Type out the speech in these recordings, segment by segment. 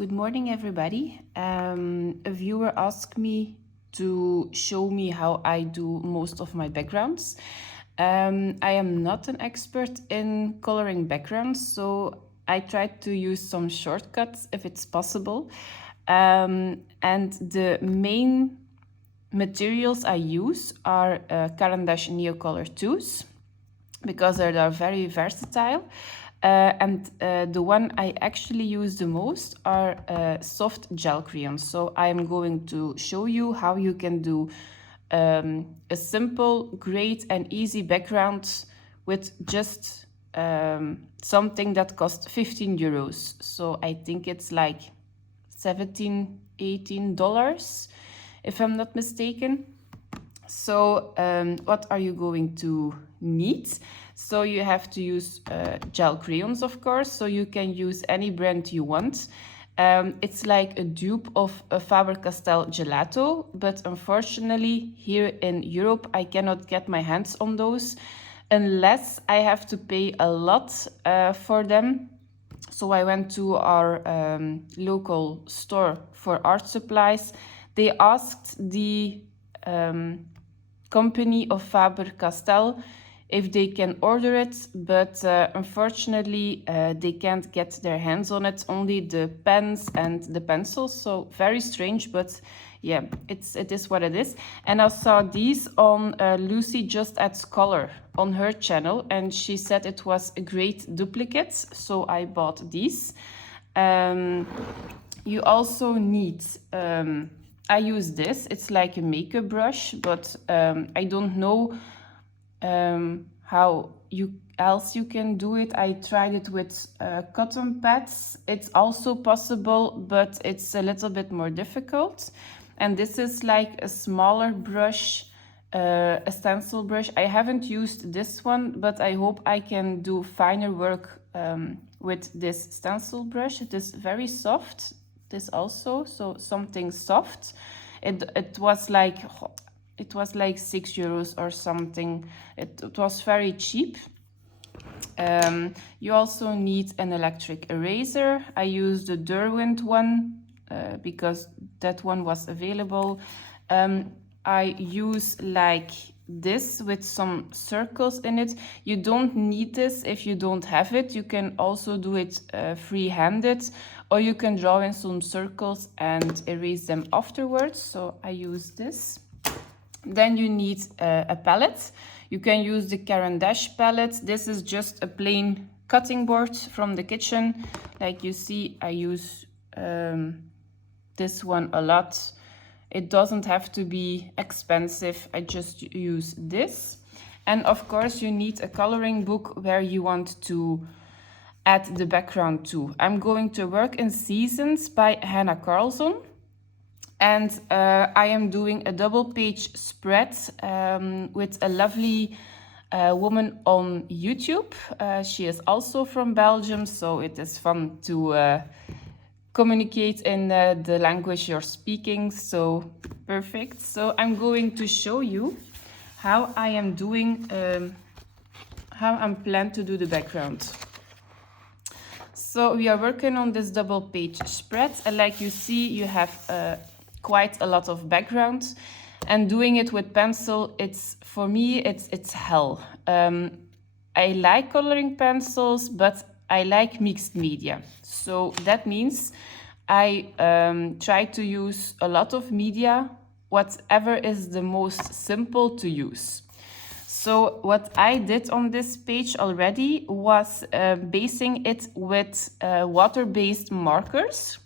Good morning, everybody. A viewer asked me to show me how I do most of my backgrounds. I am not an expert in coloring backgrounds, so I tried to use some shortcuts if it's possible. And the main materials I use are Caran d'Ache Neocolor 2s because they are very versatile. And the one I actually use the most are soft gel crayons. So I'm going to show you how you can do a simple, great and easy background with just something that costs 15 euros. So I think it's like $17, $18 if I'm not mistaken. So what are you going to need? So you have to use gel crayons, of course, so you can use any brand you want. It's like a dupe of a Faber-Castell gelato, but unfortunately here in Europe I cannot get my hands on those unless I have to pay a lot for them. So I went to our local store for art supplies. They asked the company of Faber-Castell if they can order it, but unfortunately they can't get their hands on it, only the pens and the pencils. So very strange, but yeah, it is what it is. And I saw these on Lucy Just Adds Color on her channel, and she said it was a great duplicate, so I bought these. You also need I use this. It's like a makeup brush, but I don't know how else you can do it. I tried it with cotton pads. It's also possible, but it's a little bit more difficult. And this is like a smaller brush, a stencil brush. I haven't used this one, but I hope I can do finer work with this stencil brush. It is very soft. This also, so something soft. It was like 6 euros or something. It was very cheap. You also need an electric eraser. I used the Derwent one because that one was available. I use like this with some circles in it. You don't need this if you don't have it. You can also do it free-handed, or you can draw in some circles and erase them afterwards. So I use this. Then you need a palette. You can use the Caran d'Ache palette. This is just a plain cutting board from the kitchen. Like you see, I use this one a lot. It doesn't have to be expensive. I just use this. And of course you need a coloring book where you want to add the background to. I'm going to work in Seasons by Hannah Carlson. And I am doing a double page spread with a lovely woman on YouTube. She is also from Belgium, so it is fun to communicate in the language you're speaking. So perfect. So I'm going to show you how I am doing, how I'm planned to do the background. So we are working on this double page spread, and like you see, you have quite a lot of background, and doing it with pencil, for me it's hell. I like coloring pencils, but I like mixed media. So that means I try to use a lot of media, whatever is the most simple to use. So what I did on this page already was basing it with water-based markers.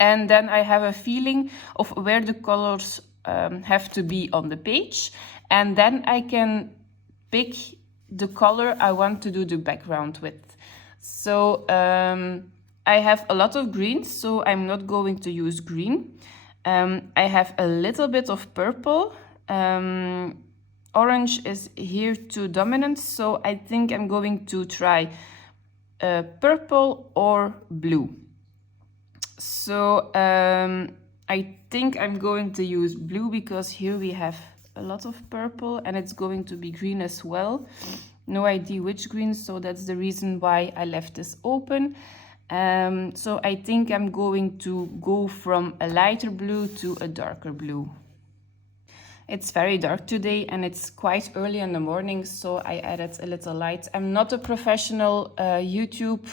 And then I have a feeling of where the colors have to be on the page. And then I can pick the color I want to do the background with. So I have a lot of greens, so I'm not going to use green. I have a little bit of purple. Orange is here too dominant, so I think I'm going to try purple or blue. So I think I'm going to use blue because here we have a lot of purple and it's going to be green as well. No idea which green, so that's the reason why I left this open. So I think I'm going to go from a lighter blue to a darker blue. It's very dark today and it's quite early in the morning, so I added a little light. I'm not a professional YouTube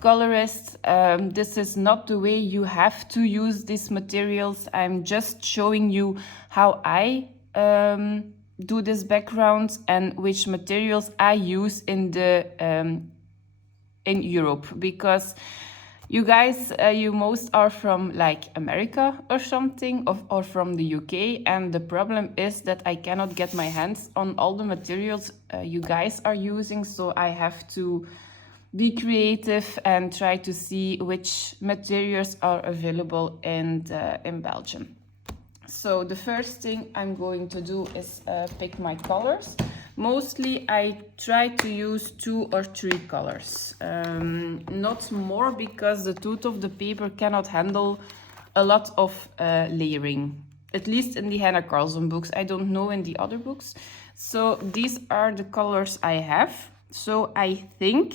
colorist. This is not the way you have to use these materials. I'm just showing you how I do this background and which materials I use in Europe, because you guys, you most are from like America or something, or from the UK, and the problem is that I cannot get my hands on all the materials you guys are using, so I have to be creative and try to see which materials are available in Belgium. So the first thing I'm going to do is pick my colors. Mostly I try to use 2 or 3 colors, not more, because the tooth of the paper cannot handle a lot of layering, at least in the Hannah Carlson books. I don't know in the other books. So these are the colors I have. So I think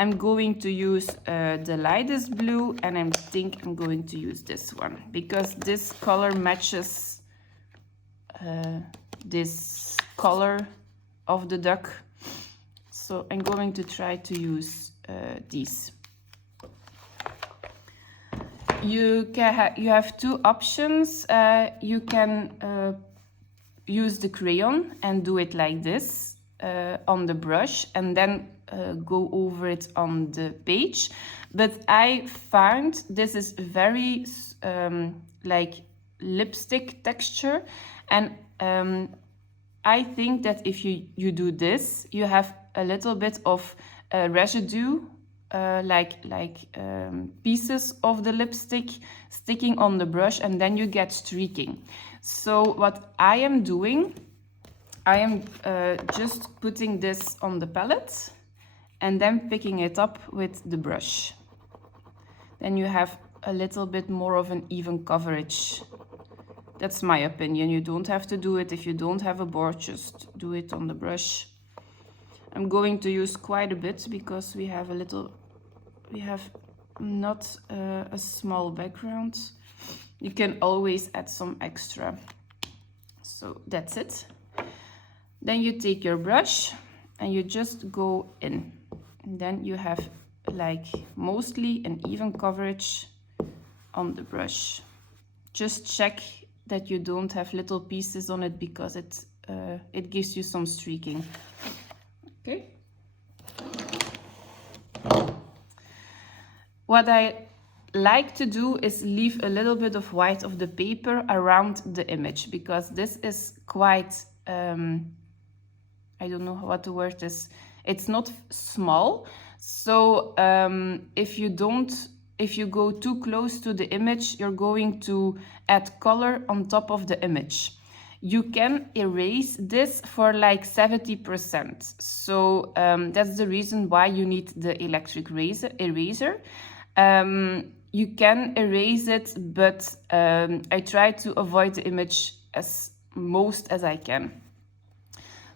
I'm going to use the lightest blue, and I think I'm going to use this one, because this color matches this color of the duck. So I'm going to try to use these. You have 2 options. You can use the crayon and do it like this on the brush, and then go over it on the page. But I found this is very like lipstick texture, and I think that if you do this, you have a little bit of residue, like pieces of the lipstick sticking on the brush, and then you get streaking. So what I am doing, I am just putting this on the palette and then picking it up with the brush. Then you have a little bit more of an even coverage. That's my opinion. You don't have to do it if you don't have a board, just do it on the brush. I'm going to use quite a bit because we have not a small background. You can always add some extra. So that's it. Then you take your brush and you just go in. And then you have like mostly an even coverage on the brush. Just check that you don't have little pieces on it, because it gives you some streaking. Okay. What I like to do is leave a little bit of white of the paper around the image, because this is quite, I don't know what the word is. It's not small. So if you go too close to the image, you're going to add color on top of the image. You can erase this for like 70%. So that's the reason why you need the electric eraser. You can erase it, but I try to avoid the image as most as I can.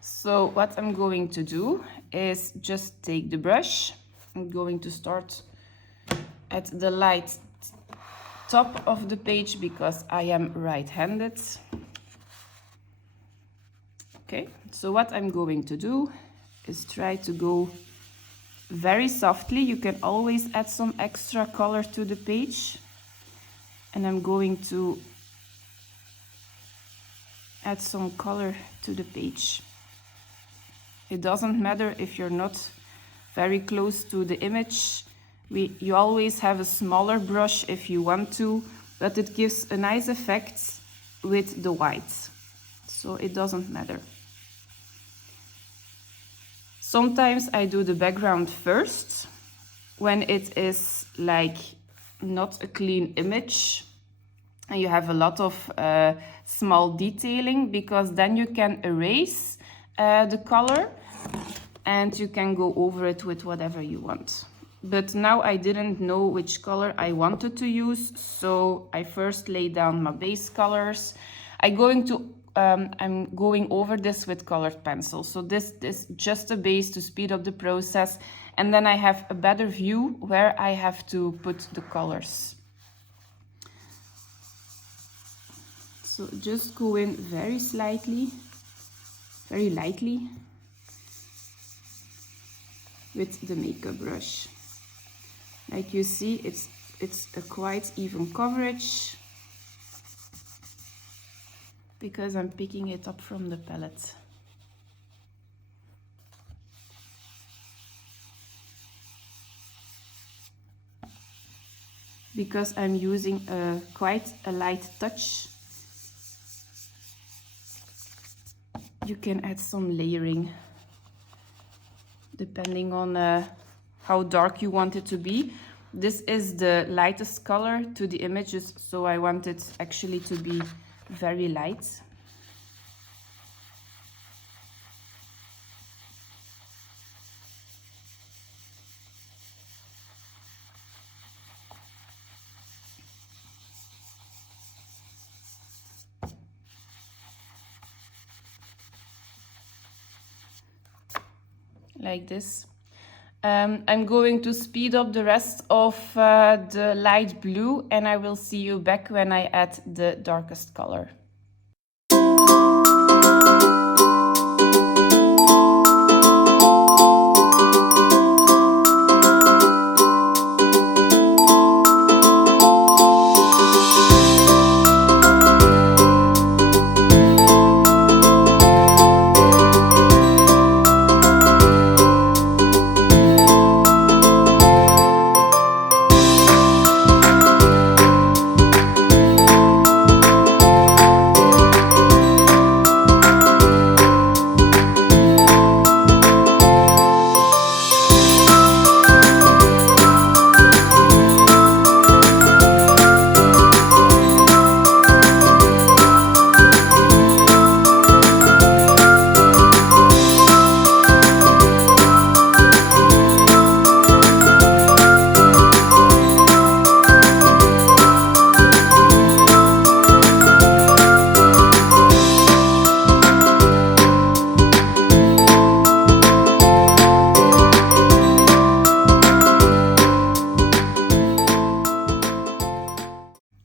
So what I'm going to do is just take the brush. I'm going to start at the light top of the page because I am right-handed. Okay, so what I'm going to do is try to go very softly. You can always add some extra color to the page. And I'm going to add some color to the page. It doesn't matter if you're not very close to the image. You always have a smaller brush if you want to, but it gives a nice effect with the white. So it doesn't matter. Sometimes I do the background first when it is like not a clean image and you have a lot of small detailing, because then you can erase the color and you can go over it with whatever you want. But now I didn't know which color I wanted to use, so I first laid down my base colors. I'm going to I'm going over this with colored pencil. So this is just a base to speed up the process. And then I have a better view where I have to put the colors. So just go in very slightly, very lightly with the makeup brush. Like you see, it's a quite even coverage because I'm picking it up from the palette. Because I'm using quite a light touch, you can add some layering depending on how dark you want it to be. This is the lightest color to the images, so I want it actually to be very light. Like this. I'm going to speed up the rest of the light blue, and I will see you back when I add the darkest color.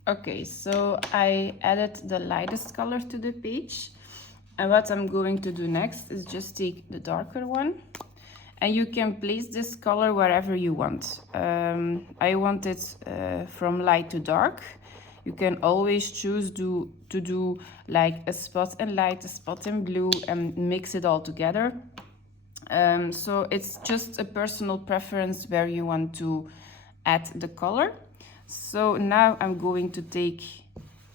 Okay, so I added the lightest color to the page, and what I'm going to do next is just take the darker one, and you can place this color wherever you want. I want it from light to dark. You can always choose to do like a spot in light, a spot in blue, and mix it all together. So it's just a personal preference where you want to add the color. So now I'm going to take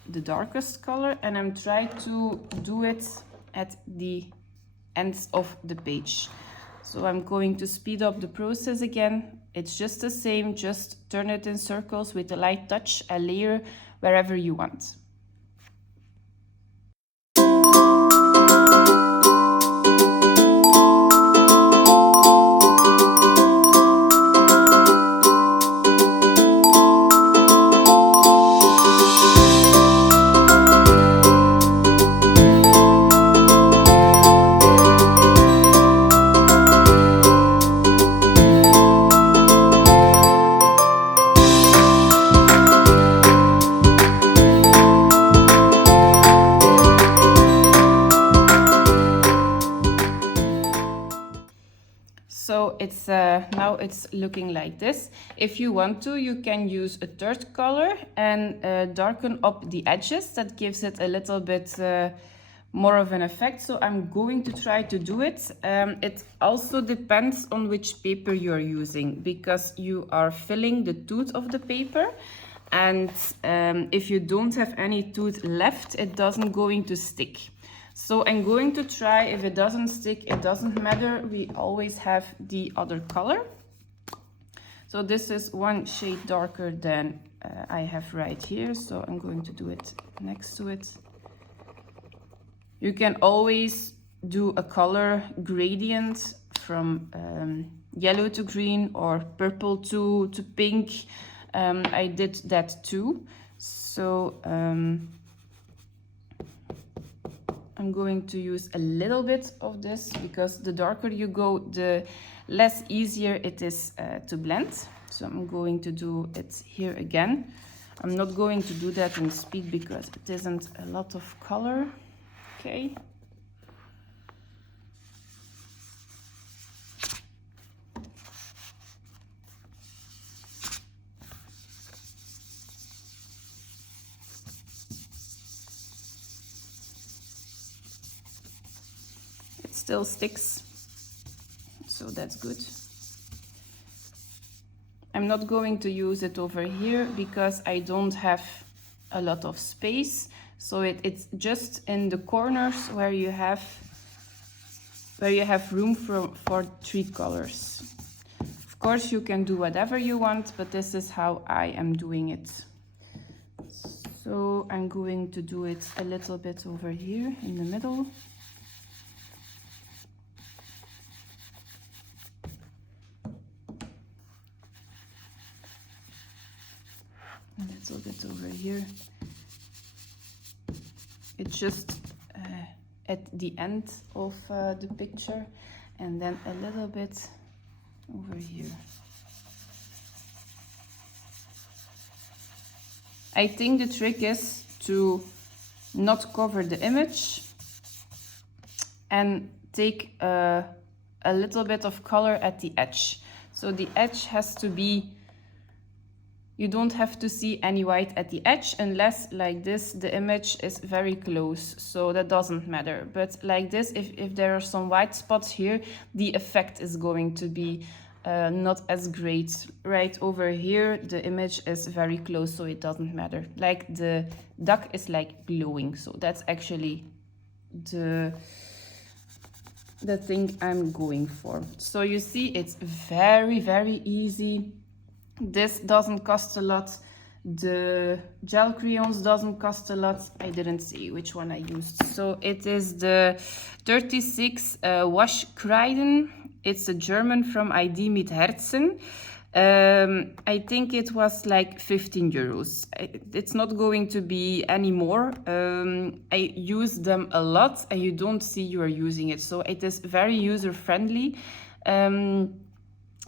the darkest color and I'm trying to do it at the ends of the page. So I'm going to speed up the process again. It's just the same, just turn it in circles with a light touch, a layer wherever you want. So it's now it's looking like this. If you want to, you can use a third color and darken up the edges. That gives it a little bit more of an effect. So I'm going to try to do it. It also depends on which paper you're using, because you are filling the tooth of the paper. And if you don't have any tooth left, it doesn't going to stick. So I'm going to try. If it doesn't stick, it doesn't matter. We always have the other color. So this is one shade darker than I have right here. So I'm going to do it next to it. You can always do a color gradient from yellow to green or purple to pink. I did that too. So I'm going to use a little bit of this because the darker you go, the less easier it is to blend. So I'm going to do it here again. I'm not going to do that in speed because it isn't a lot of color. Okay. It still sticks, so that's good. I'm not going to use it over here because I don't have a lot of space. So it's just in the corners where you have room for 3 colors. Of course, you can do whatever you want, but this is how I am doing it. So I'm going to do it a little bit over here in the middle. A little bit over here. It's just at the end of the picture, and then a little bit over here. I think the trick is to not cover the image and take a little bit of color at the edge. So the edge has to be, you don't have to see any white at the edge unless like this the image is very close, so that doesn't matter. But like this, if there are some white spots here, the effect is going to be not as great. Right over here the image is very close, so it doesn't matter. Like the duck is like glowing, so that's actually the thing I'm going for. So you see, it's very, very easy. This doesn't cost a lot. The gel crayons doesn't cost a lot. I didn't see which one I used. So it is the 36 wash crayon. It's a German from ID mit Herzen. I think it was like 15 euros. It's not going to be any more. I use them a lot and you don't see you are using it. So it is very user friendly.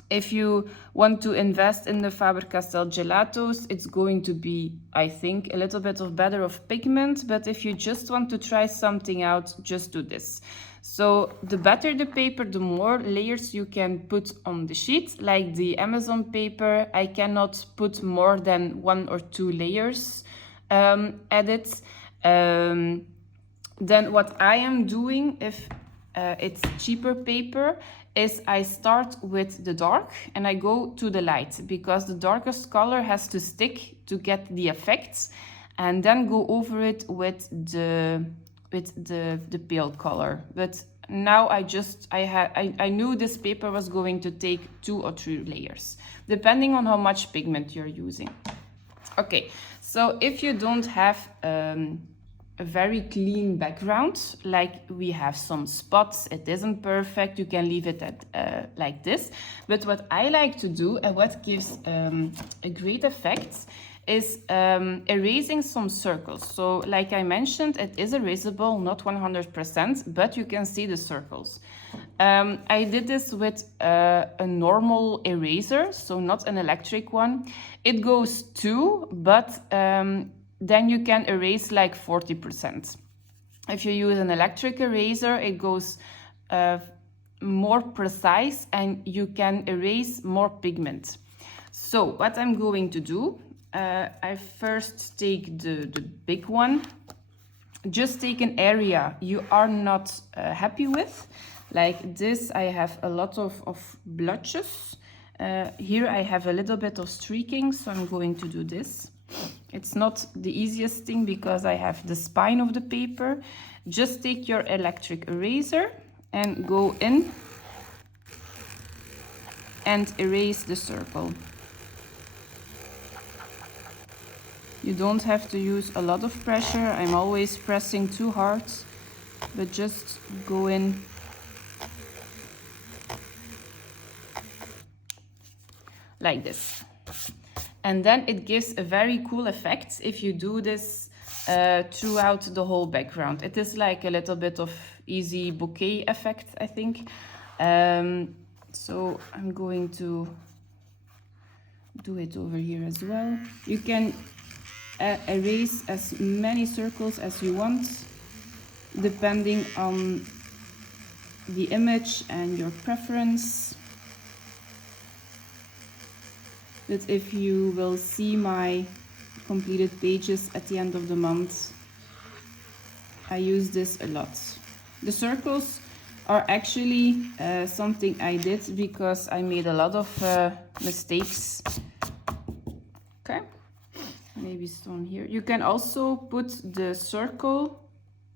If you want to invest in the Faber-Castell gelatos, it's going to be, I think, a little bit of better of pigment. But if you just want to try something out, just do this. So the better the paper, the more layers you can put on the sheet. Like the Amazon paper, I cannot put more than 1 or 2 layers at it. Then what I am doing, if it's cheaper paper, is I start with the dark and I go to the light, because the darkest color has to stick to get the effects, and then go over it with the pale color. But now I knew this paper was going to take 2 or 3 layers, depending on how much pigment you're using. Okay, so if you don't have a very clean background, like we have some spots, it isn't perfect, you can leave it at like this. But what I like to do, and what gives a great effect, is erasing some circles. So like I mentioned, it is erasable, not 100%, but you can see the circles. I did this with a normal eraser, so not an electric one. It goes too, but then you can erase like 40%. If you use an electric eraser, it goes more precise and you can erase more pigment. So what I'm going to do, I first take the big one. Just take an area you are not happy with. Like this, I have a lot of blotches. Here I have a little bit of streaking, so I'm going to do this. It's not the easiest thing because I have the spine of the paper. Just take your electric eraser and go in and erase the circle. You don't have to use a lot of pressure. I'm always pressing too hard, but just go in. Like this. And then it gives a very cool effect if you do this throughout the whole background. It is like a little bit of easy bouquet effect, I think. So I'm going to do it over here as well. You can erase as many circles as you want, depending on the image and your preference. But if you will see my completed pages at the end of the month, I use this a lot. The circles are actually something I did because I made a lot of mistakes. Okay, maybe stone here. You can also put the circle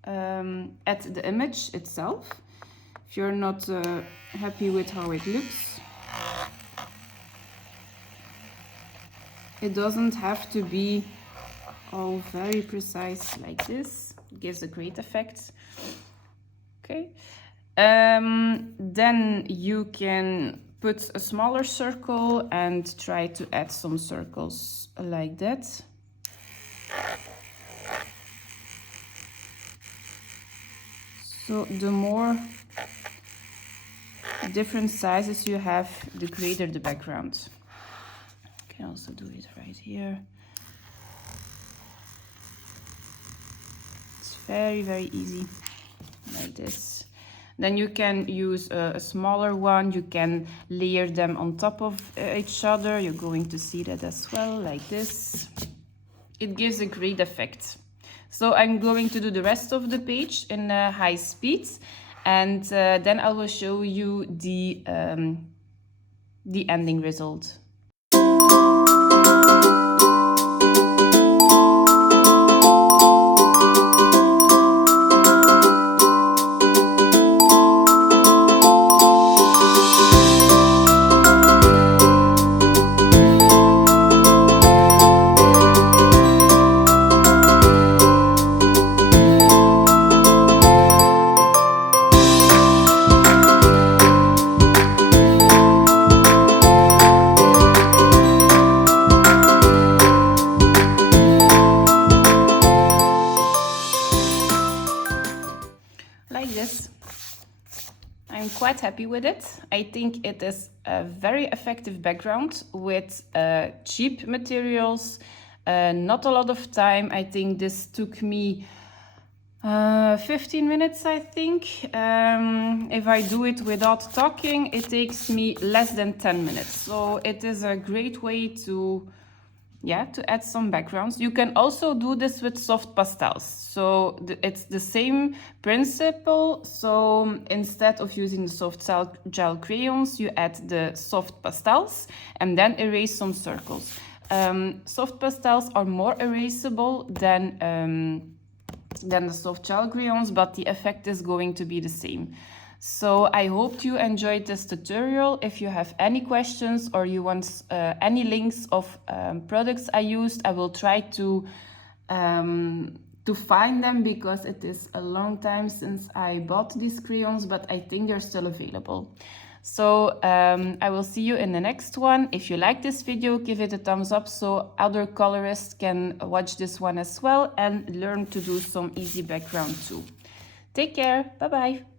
at the image itself if you're not happy with how it looks. It doesn't have to be all very precise like this. It gives a great effect. Okay. Then you can put a smaller circle and try to add some circles like that. So the more different sizes you have, the greater the background. I can also do it right here. It's very, very easy, like this. Then you can use a smaller one. You can layer them on top of each other. You're going to see that as well, like this. It gives a great effect. So I'm going to do the rest of the page in high speed, and then I will show you the ending result. Like this. I'm quite happy with it. I think it is a very effective background with cheap materials, not a lot of time. I think this took me 15 minutes, I think. If I do it without talking, it takes me less than 10 minutes. So it is a great way to add some backgrounds. You can also do this with soft pastels. So it's the same principle. So instead of using the soft gel crayons, you add the soft pastels and then erase some circles. Soft pastels are more erasable than the soft gel crayons, but the effect is going to be the same. So I hope you enjoyed this tutorial. If you have any questions or you want any links of products I used, I will try to find them because it is a long time since I bought these crayons, but I think they're still available. So I will see you in the next one. If you like this video, give it a thumbs up so other colorists can watch this one as well and learn to do some easy background too. Take care. Bye bye.